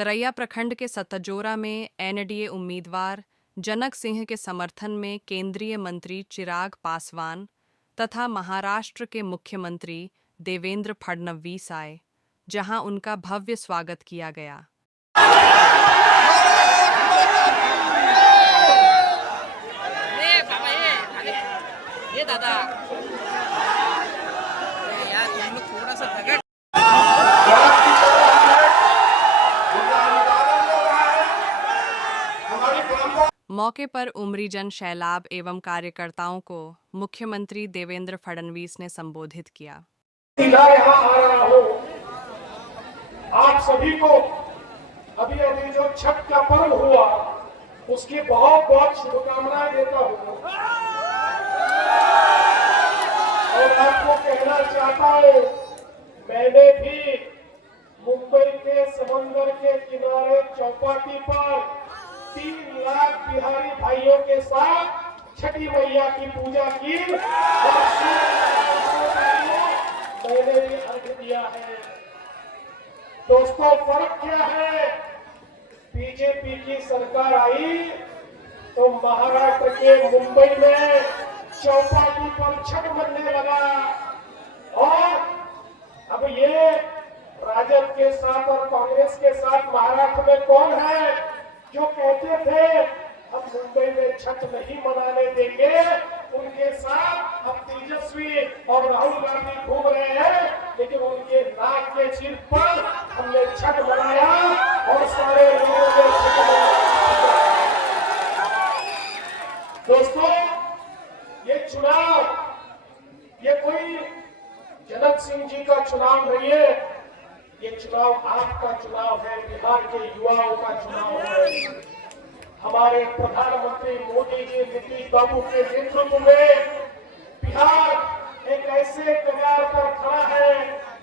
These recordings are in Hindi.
तरैया प्रखंड के सतजोरा में एनडीए उम्मीदवार जनक सिंह के समर्थन में केंद्रीय मंत्री चिराग पासवान तथा महाराष्ट्र के मुख्यमंत्री देवेंद्र फडणवीस आए, जहां उनका भव्य स्वागत किया गया। ये दादा यार तुम लोग थोड़ा सा झगड़ मौके पर उमरीजन शैलाब एवं कार्यकर्ताओं को मुख्यमंत्री देवेंद्र फडणवीस ने संबोधित किया। सीधा यहाँ आ रहा हूँ, आप सभी को अभी अभी जो छठ का पर्व हुआ उसकी बहुत बहुत शुभकामनाएं देता हूँ और आपको कहना चाहता हूँ, मैंने भी मुंबई के समंदर के किनारे चौपाटी पर 3 लाख बिहारी भाइयों के साथ छठी मैया की पूजा की और मैंने भी अर्घ दिया है। दोस्तों, फर्क क्या है? बीजेपी की सरकार आई तो महाराष्ट्र के मुंबई में चौपाटी पर छठ मनने लगा और अब ये राजद के साथ और कांग्रेस के साथ महाराष्ट्र में कौन है जो कहते थे हम मुंबई में छठ नहीं मनाने देंगे, उनके साथ अब तेजस्वी और राहुल गांधी घूम रहे हैं, लेकिन उनके नाक के चिर पर हमने छठ मनाया और सारे लोगों ने छठ मनाया। दोस्तों, ये चुनाव ये कोई जनक सिंह जी का चुनाव नहीं है, ये चुनाव आपका चुनाव है, बिहार के युवाओं का चुनाव है। हमारे प्रधानमंत्री मोदी जी, नीतीश बाबू के नेतृत्व में बिहार एक ऐसे कगार पर खड़ा है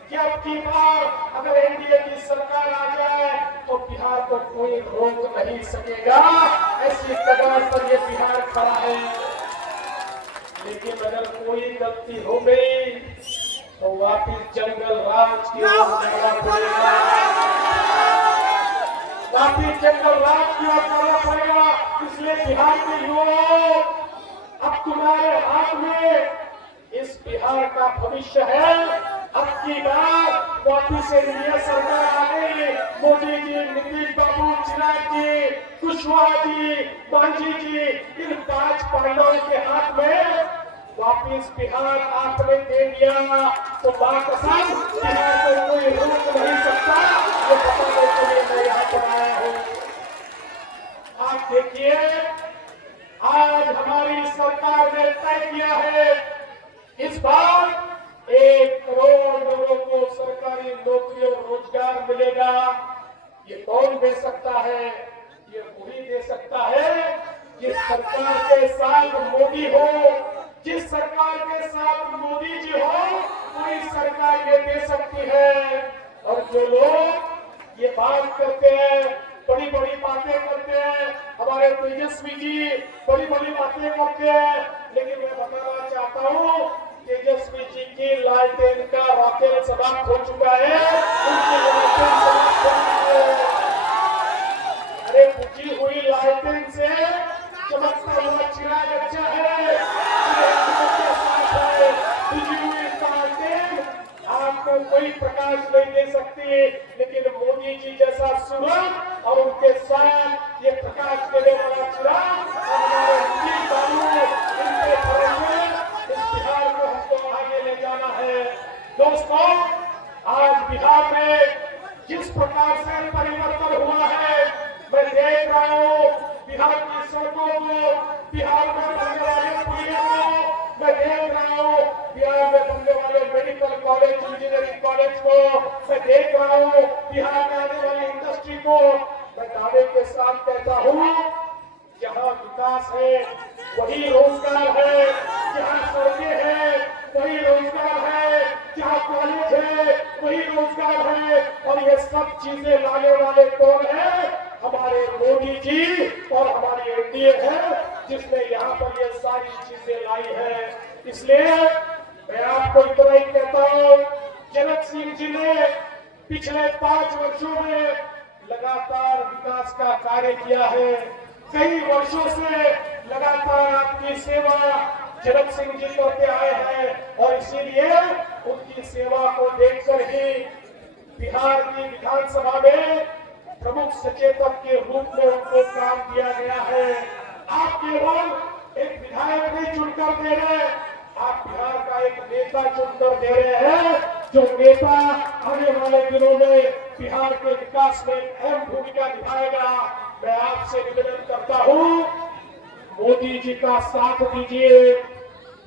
कि अब की बार अगर एनडीए की सरकार आ जाए तो बिहार को कोई रोक नहीं सकेगा। ऐसी कगार पर ये बिहार खड़ा है। लेकिन अगर कोई गलती हो गई तो वापिस जंगल राज की ओर जाना पड़ेगा, वापिस जंगल राज की ओर जाना पड़ेगा। इसलिए बिहार के युवाओं, अब तुम्हारे हाथ में इस बिहार का भविष्य है। अब की बार वापिस एनडीए सरकार आ गई, मोदी जी, नीतीश बाबू, चिराग जी, कुशवाहा जी, मांझी जी, इन 5 पांडवों के हाथ में वापिस बिहार आपने दे दिया तो मां कसम बिहार को कोई रोक नहीं सकता। ये बताने के लिए मैं यहाँ पर आया हूँ। आप देखिए, आज हमारी सरकार ने तय किया है इस बार 1 करोड़ लोगों को सरकारी नौकरी और रोजगार मिलेगा। ये कौन दे सकता है? ये वही दे सकता है जिस सरकार के साथ मोदी हो, जिस सरकार के साथ मोदी जी हो, कोई सरकार ये दे सकती है। और जो लोग ये बात करते हैं, बड़ी बड़ी बातें करते हैं, हमारे तेजस्वी जी बड़ी बड़ी बातें करते हैं, लेकिन मैं बताना चाहता हूँ तेजस्वी जी की लालटेन का रॉकेट समाप्त हो चुका है। उनकी लालटेन समाप्त हो चुकी है। अरे बुझी हुई लालटेन से चमकता हुआ चिराग अच्छा है, बुझी हुई लालटेन आपको कोई प्रकाश नहीं दे सकती, लेकिन मोदी जी जैसा सूरज और उनके साथ ये प्रकाश देने वाला चिराग हमारे नीतीश बाबू, इनके भरोसे इस बिहार को हमको आगे ले जाना है। दोस्तों, आज बिहार में जिस प्रकार से परिवर्तन हुआ है, मैं देख रहा हूँ बिहार की सड़कों को, बिहार में बनने वाले पुलियों को, मैं देख रहा हूँ बिहार में बनने वाले मेडिकल कॉलेज, इंजीनियरिंग कॉलेज को, मैं देख रहा हूँ बिहार में आने वाली इंडस्ट्री को। मैं दावे के साथ कहता हूँ, जहाँ विकास है वही रोजगार है, जहाँ सड़कें हैं वही रोजगार है, जहाँ कॉलेज है वही रोजगार है। और ये सब चीजें लाने वाले कौन है? हमारे मोदी जी और हमारी एनडीए है, जिसने यहाँ पर ये सारी चीजें लाई है। इसलिए मैं आपको इतना ही कहता हूँ, जनक सिंह जी ने पिछले 5 वर्षों में लगातार विकास का कार्य किया है। कई वर्षों से लगातार आपकी सेवा जनक सिंह जी करते आए हैं और इसीलिए उनकी सेवा को देखकर ही बिहार की विधानसभा में प्रमुख सचेतक के रूप में उनको काम दिया गया है। आप केवल एक विधायक नहीं चुनकर दे रहे, आप बिहार का एक नेता चुनकर दे रहे हैं, जो नेता आने वाले दिनों में बिहार के विकास में अहम भूमिका निभाएगा। मैं आपसे निवेदन करता हूं, मोदी जी का साथ दीजिए।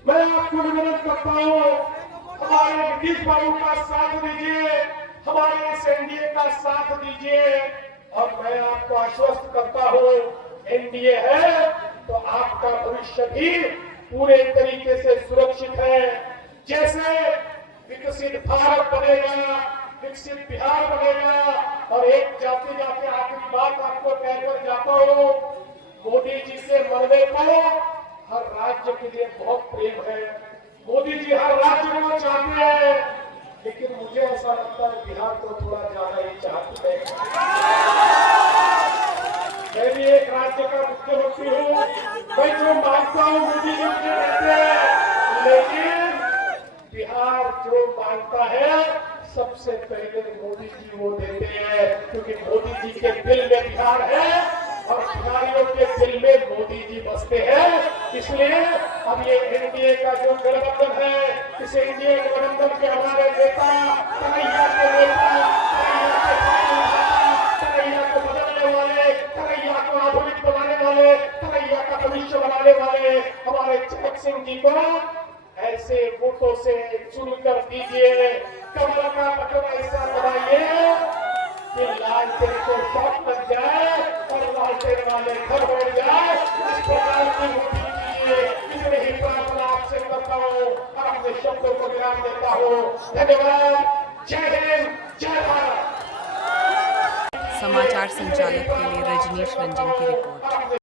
मैं आपको निवेदन करता हूं, हमारे नीतीश बाबू का साथ दीजिए, हमारे इस एनडीए का साथ दीजिए। और मैं आपको आश्वस्त करता हूं, एनडीए है तो आपका भविष्य भी पूरे तरीके से सुरक्षित है। जैसे विकसित भारत बनेगा, विकसित बिहार बनेगा। और एक जाते जाते आखिरी बात आपको कहकर जाता हूं, मोदी जी से मरने को हर राज्य के लिए बहुत प्रेम है। मोदी जी हर राज्य को चाहते हैं, लेकिन मुझे ऐसा लगता है बिहार को थोड़ा ज्यादा ही चाहते हैं। मैं भी एक राज्य का मुख्यमंत्री हूँ, मैं जो मांगता हूँ मोदी जी मुझे देते हैं, लेकिन बिहार जो मांगता है सबसे पहले मोदी जी वो देते हैं, क्योंकि मोदी जी के दिल में बिहार है और बिहारियों के दिल में मोदी जी बसते हैं। इसलिए अब ये एनडीए का जो गठबंधन है, इस एनडीए गठबंधन के हमारे नेता कन्हैया के नेता, कन्हैया को बदलने वाले, कन्हैया को आधुनिक बनाने वाले, कन्हैया का भविष्य बनाने वाले हमारे जनक सिंह जी को ऐसे वोटों से चुनकर दीजिए। कमल का बटन ऐसा दबाइए कि लालटेन को शॉक लग जाए और लालटेन वाले घर बैठ जाए। इस प्रकार की वोटिंग कीजिए। इसमें ही प्रार्थना आपसे करता हूँ और अपने शब्दों को विराम देता हूँ। धन्यवाद। जय हिंद, जय भारत। समाचार संचालक के लिए रजनीश रंजन की रिपोर्ट।